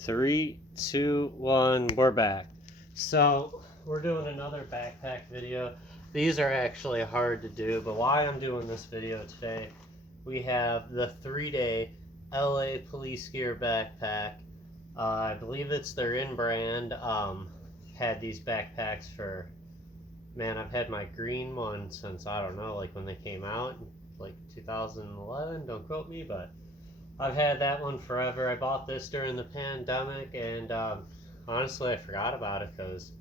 Three, two, one, we're back. So, we're doing another backpack video. These are actually hard to do, but why I'm doing this video today, we have the 3-day LA Police Gear backpack. I believe it's their in-brand. Had these backpacks for, man, I've had my green one since, I don't know, like when they came out, like 2011, don't quote me, but I've had that one forever. I bought this during the pandemic, and honestly, I forgot about it because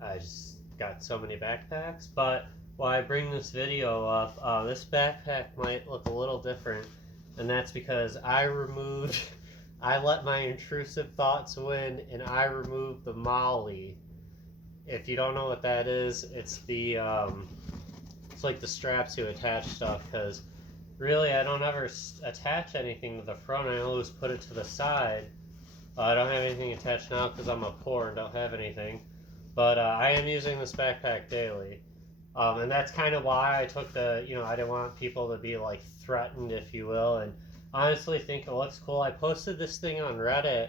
I just got so many backpacks. But while I bring this video up, this backpack might look a little different, and that's because I let my intrusive thoughts win, and I removed the molle. If you don't know what that is, it's the it's like the straps to attach stuff, because really, I don't ever attach anything to the front. I always put it to the side. I don't have anything attached now because I'm a poor and don't have anything. But I am using this backpack daily. And that's kind of why I took I didn't want people to be like threatened, if you will. And honestly think it looks cool. I posted this thing on Reddit,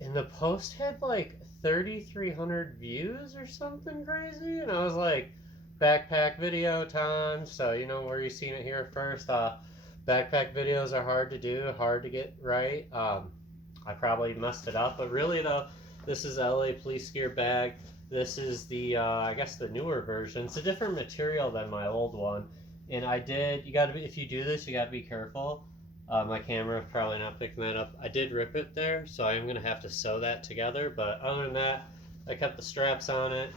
and the post had like 3,300 views or something crazy. And I was like, backpack video time. So where you seen it here first. Backpack videos are hard to do, hard to get right. I probably messed it up, but really though, this is LA Police Gear bag. This is the I guess the newer version. It's a different material than my old one, and if you do this, you gotta be careful. My camera probably not picking that up. I did rip it there, so I am gonna have to sew that together. But other than that, I kept the straps on it.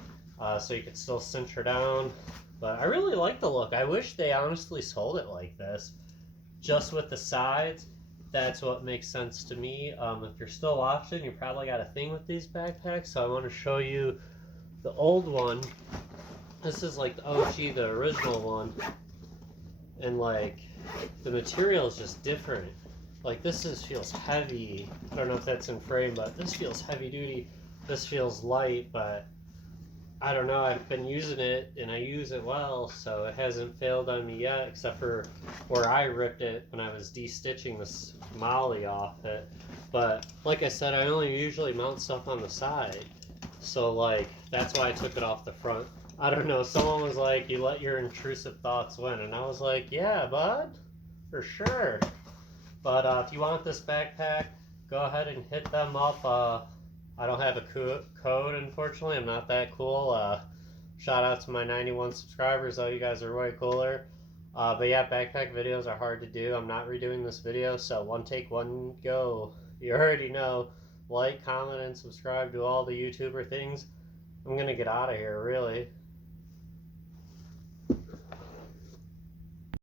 So you could still cinch her down. But I really like the look. I wish they honestly sold it like this, just with the sides. That's what makes sense to me. If you're still watching, you probably got a thing with these backpacks. So I want to show you the old one. This is like the OG, the original one. And like, the material is just different. Like feels heavy. I don't know if that's in frame, but this feels heavy duty. This feels light, but I don't know, I've been using it, and I use it well, so it hasn't failed on me yet, except for where I ripped it when I was de-stitching this molle off it. But, like I said, I only usually mount stuff on the side, so, like, that's why I took it off the front. I don't know, someone was like, you let your intrusive thoughts win, and I was like, yeah, bud, for sure. But if you want this backpack, go ahead and hit them up. I don't have a code, unfortunately. I'm not that cool. Shout out to my 91 subscribers, though. You guys are way cooler. But yeah, backpack videos are hard to do. I'm not redoing this video, so one take, one go. You already know. Like, comment, and subscribe to all the YouTuber things. I'm going to get out of here, really.